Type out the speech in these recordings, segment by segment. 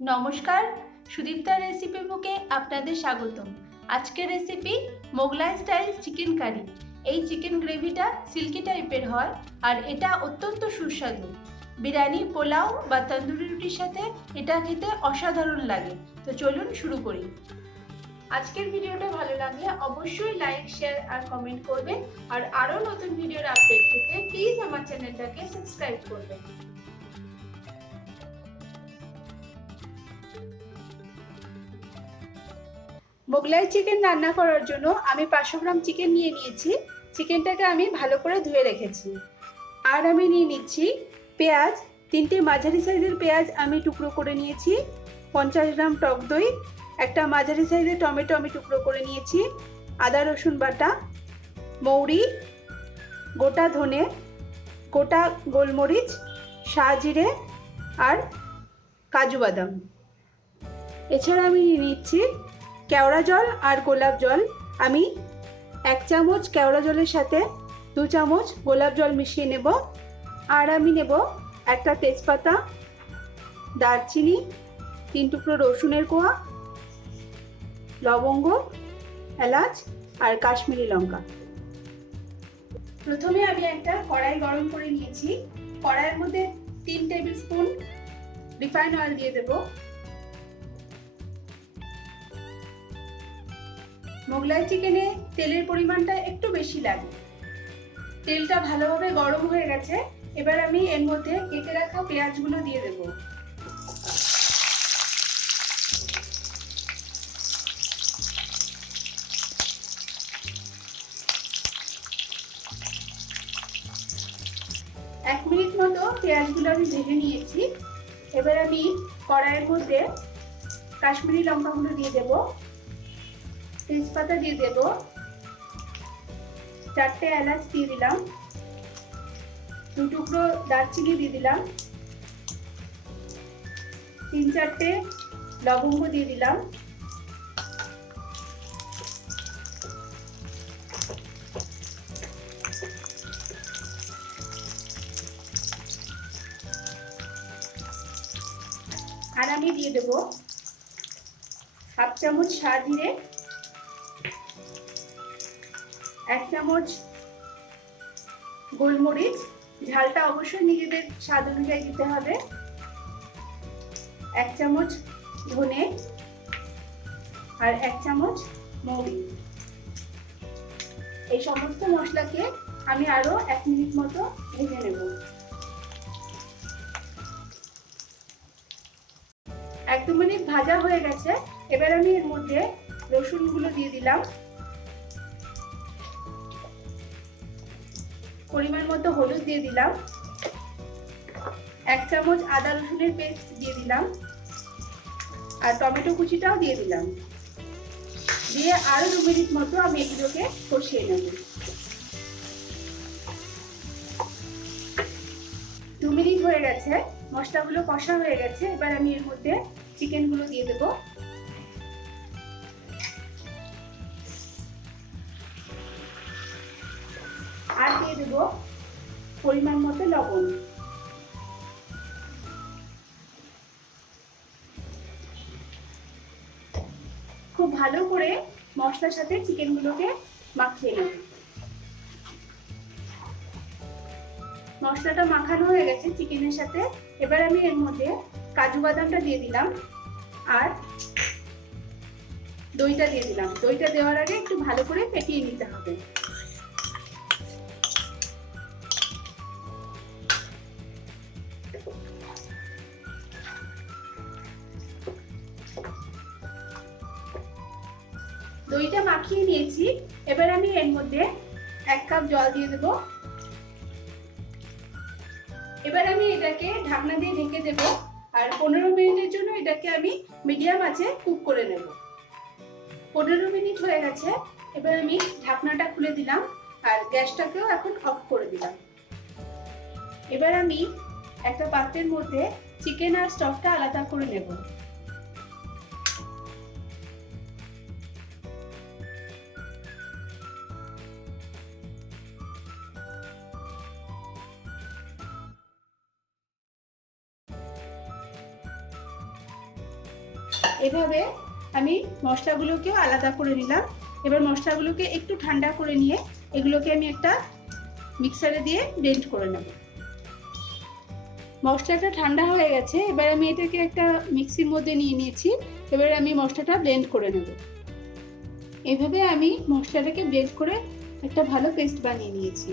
নমস্কার, সুদীপ্তা রেসিপি বুকে আপনাদের স্বাগতম। আজকের recipe Mughlai style chicken curry. এই চিকেন গ্রেভিটা সিল্কি টাইপের হয় আর এটা অত্যন্ত সুস্বাদু। বিরিয়ানি, পোলাও বা তন্দুরি রুটির সাথে এটা খেতে অসাধারণ লাগে। তো চলুন শুরু করি। আজকের ভিডিওটা ভালো লাগলে অবশ্যই লাইক, শেয়ার আর কমেন্ট করবেন। আর আরও নতুন ভিডিওর আপডেট পেতে প্লিজ আমার চ্যানেলটাকে সাবস্ক্রাইব করবেন। মোগলাই চিকেন রান্না করার জন্য আমি 500 গ্রাম চিকেন নিয়ে নিয়েছি। চিকেনটাকে আমি ভালো করে ধুয়ে রেখেছি। আর আমি নিয়ে নিচ্ছি পেঁয়াজ, 3টে মাঝারি সাইজের পেঁয়াজ আমি টুকরো করে নিয়েছি। 50 গ্রাম টক দই, একটা মাঝারি সাইজের টমেটো আমি টুকরো করে নিয়েছি। আদা রসুন বাটা, মৌরি, গোটা ধনে, গোটা গোলমরিচ, শাহজিরে আর কাজু বাদাম। এছাড়া আমি নিয়ে নিচ্ছি কেওড়া জল আর গোলাপ জল। আমি 1 চামচ কেওড়া জলের সাথে 2 চামচ গোলাপ জল মিশিয়ে নেব। আর আমি নেব একটা তেজপাতা, দারচিনি, 3 টুকরো রসুনের কোয়া, লবঙ্গ, এলাচ আর কাশ্মীরি লঙ্কা। প্রথমে আমি একটা কড়াই গরম করে নিয়েছি। কড়াইয়ের মধ্যে 3 টেবিল স্পুন রিফাইন অয়েল দিয়ে দেব। মোগলাই চিকেনে তেলের পরিমাণটা একটু বেশি লাগে। তেলটা ভালোভাবে গরম হয়ে গেছে। এবার আমি এর মধ্যে কেটে রাখা পেঁয়াজগুলো দিয়ে দেব। এক মিনিট মতো পেঁয়াজগুলো আমি ভেজে নিয়েছি। এবার আমি কড়াইয়ের মধ্যে কাশ্মীরি লঙ্কাগুলো দিয়ে দেব, তেজপাতা দিয়ে দেব, 4টে এলাচ দিয়ে দিলাম, 2 টুকরো দারচিনি দিয়ে দিলাম, 3-4টে লবঙ্গ দিয়ে দিলাম, আর আমি দিয়ে দেব 1/2 চামচ শাহজিরে, 1 চামচ গোলমরিচ, ঝালটা অবশ্যই নিজেদের স্বাদ অনুযায়ী দিতে হবে, 1 চামচ ধনে আর 1 চামচ মৌরি। এই সমস্ত মশলাকে আমি আরো 1 মিনিট মতো ভেজে নেব। 1-2 মিনিট ভাজা হয়ে গেছে। এবার আমি এর মধ্যে রসুনগুলো দিয়ে দিলাম, পরিমাণ মতো হলুদ দিয়ে দিলাম, 1 চামচ আদা রসুনের পেস্ট দিয়ে দিলাম আর টমেটো কুচিটাও দিয়ে দিলাম। দিয়ে আরো 2 মিনিট মতো আমি এগুলোকে কষিয়ে নেব। 2 মিনিট হয়ে গেছে, মশলাগুলো কষা হয়ে গেছে। এবার আমি এর মধ্যে চিকেনগুলো দিয়ে দেব। আর দিয়ে দেব পরিমাণ মতো লবণ। খুব ভালো করে মশলার সাথে চিকেনগুলোকে মাখিয়ে নেব। মশলাটা মাখানো হয়ে গেছে চিকেনের সাথে। এবার আমি এর মধ্যে কাজু বাদামটা দিয়ে দিলাম আর দইটা দিয়ে দিলাম। দইটা দেওয়ার আগে একটু ভালো করে ফেটিয়ে নিতে হবে। দইটা মাখিয়ে নিয়েছি। এবার আমি এর মধ্যে 1 কাপ জল দিয়ে দেব। এবার আমি এটাকে ঢাকনা দিয়ে ঢেকে দেব আর 15 মিনিটের জন্য এটাকে আমি মিডিয়াম আঁচে কুক করে নেব। 15 মিনিট হয়ে গেছে। এবার আমি ঢাকনাটা খুলে দিলাম আর গ্যাসটাকেও এখন অফ করে দিলাম। এবার আমি একটা পাত্রের মধ্যে চিকেন আর স্টকটা আলাদা করে নেব। এভাবে আমি মশলাগুলোকেও আলাদা করে নিলাম। এবার মশলাগুলোকে একটু ঠান্ডা করে নিয়ে এগুলোকে আমি একটা মিক্সারে দিয়ে ব্লেন্ড করে নেব। মশলাটা ঠান্ডা হয়ে গেছে, এবার আমি এটাকে একটা মিক্সির মধ্যে নিয়ে নিয়েছি। এবার আমি মশলাটা ব্লেন্ড করে নেব। এভাবে আমি মশলাটাকে ব্লেন্ড করে একটা ভালো পেস্ট বানিয়ে নিয়েছি।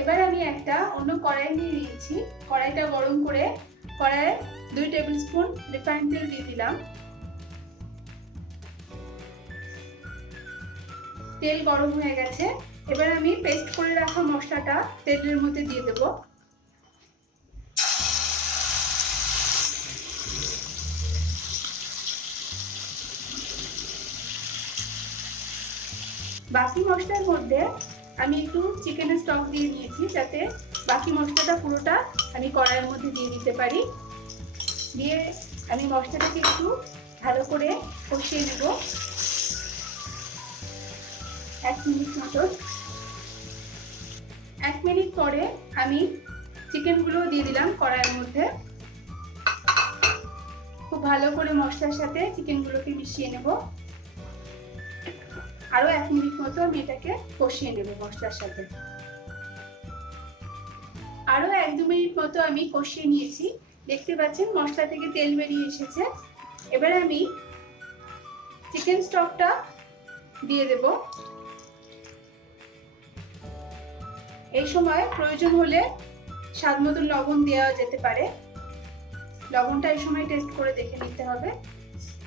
এবার আমি একটা অন্য কড়াই নিয়ে নিয়েছি। কড়াইটা গরম করে কড়াইয়ে 2 টেবিল স্পুন রিফাইন্ড তেল দিয়ে দিলাম। তেল গরম হয়ে গেছে, এবার আমি পেস্ট করে রাখা মশলাটা তেলের মধ্যে দিয়ে দেব। বাকি মশলার মধ্যে আমি একটু চিকেনের স্টক দিয়ে নিয়েছি, যাতে বাকি মশলাটা পুরোটা আমি কড়াইয়ের মধ্যে দিয়ে দিতে পারি। দিয়ে আমি মশলাটাকে একটু ভালো করে কষিয়ে নেব 1 মিনিট মতো। 1 মিনিট পরে আমি চিকেনগুলো দিয়ে দিলাম কড়াইয়ের মধ্যে। খুব ভালো করে মশলার সাথে চিকেনগুলোকে মিশিয়ে নেব। আরো 1 মিনিট মতো আমি এটাকে কষিয়ে নেব মশলার সাথে। আরো 1-2 মিনিট মতো আমি কষিয়ে নিয়েছি। দেখতে পাচ্ছেন মশলা থেকে তেল বেরিয়ে এসেছে। এবার আমি চিকেন স্টকটা দিয়ে দেব। এই সময় প্রয়োজন হলে স্বাদ মতো লবণ দেওয়া যেতে পারে। লবণটা এই সময় টেস্ট করে দেখে নিতে হবে।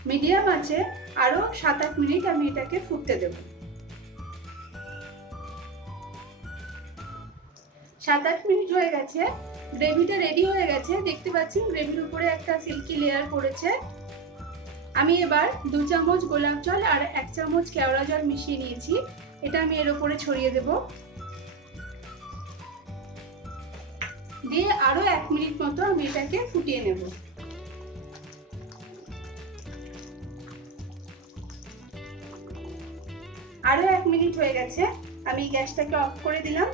মিডিয়াম আছে আরো 7-8 মিনিট আমি এটাকে ফুটতে দেব। 7-8 মিনিট হয়ে গেছে, গ্রেভিটা রেডি হয়ে গেছে। দেখতে পাচ্ছেন গ্রেভির উপরে একটা সিল্কি লেয়ার পড়েছে। আমি এবার 2 চামচ গোলাপ জল আর 1 চামচ কেওড়া জল মিশিয়ে নিয়েছি। এটা আমি এর উপরে ছড়িয়ে দেব। দিয়ে আরো 1 মিনিট মতো আমি এটাকে ফুটিয়ে নেব। আরো 1 মিনিট হয়ে গেছে, আমি গ্যাসটাকে অফ করে দিলাম।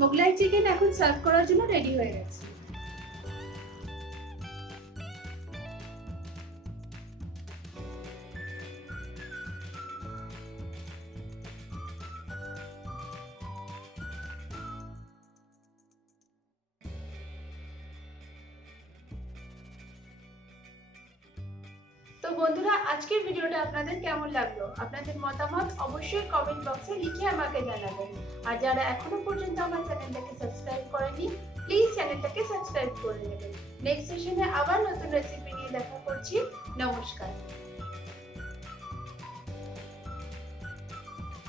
মোগলাই চিকেন এখন সার্ভ করার জন্য রেডি হয়ে গেছে। তো বন্ধুরা, আজকের ভিডিওটা আপনাদের কেমন লাগলো? আপনাদের মতামত অবশ্যই কমেন্ট বক্সে লিখে আমাকে জানাবেন। আর যারা এখনো পর্যন্ত আমার চ্যানেলটাকে সাবস্ক্রাইব করেনি, প্লিজ চ্যানেলটাকে সাবস্ক্রাইব করে নেবেন। নেক্সট সেশনে আবার নতুন রেসিপি নিয়ে দেখা করছি। নমস্কার।